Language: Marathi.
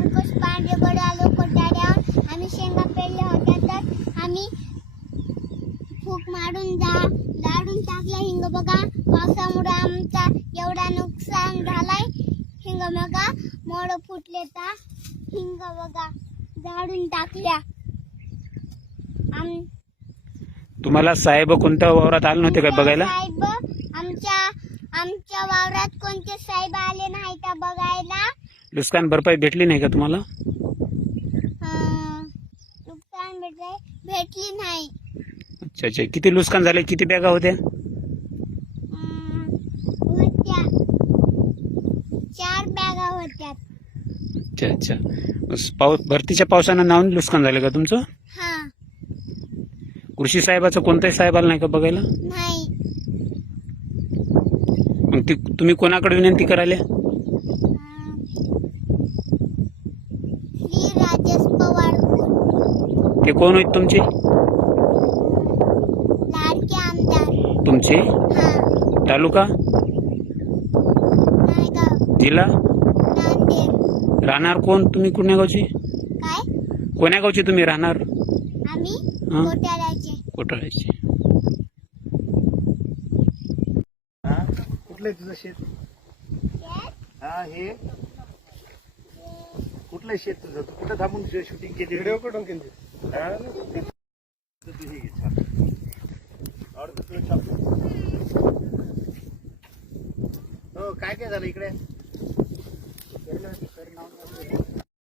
अंकुश पांढरेकडे आलो कोटाड्यावर आम्ही शेंगा पेरल्या होत्या तर आम्ही फूक मारून जा लाडून टाकल्या हिंग बघा पावसामुळे आमचा एवढा नुकसान झालाय हिंग बघा मोड फुटले तर हिंग बघा झाडून टाकल्या आम तुम्हाला साहेब कोणत्या वावरात आले नव्हते काय बघायला? साहेब आमच्या आमच्या वावरात कोणते साहेब आले नाही का बघायला. नुकसान भरपाई भेटली नाही का तुम्हाला? नुकसान भेटले भेटली नाही. अच्छा अच्छा. किती नुकसान झाले? किती बॅगा होत्या? अं, होत्या. चार बॅगा होत्या. अच्छा अच्छा. बस पाऊस भरतीच्या पावसानं नावून नुकसान झालं का तुमचं? हा. कृषी साहेबाचं कोणताही साहेब आला नाही का बघायला? नाही. मग ती तुम्ही कोणाकडे विनंती करायला? ते कोण आहेत तुमचे? तुमचे? हा. तालुका? जिल्हा? नांदेड. राहणार कोण तुम्ही कुण्या गावची? काय? कोण्या गावची तुम्ही राहणार? आम्ही हा. कोटाळ्याचे. हा. कुठलं आहे तुझं शेत? हा हे? कुठलं शेत तुझं तू कुठं थांबून शूटिंग केली व्हिडिओ कडून केली तू हे घे छाप आवडतं तुला छाप हो काय काय झालं इकडे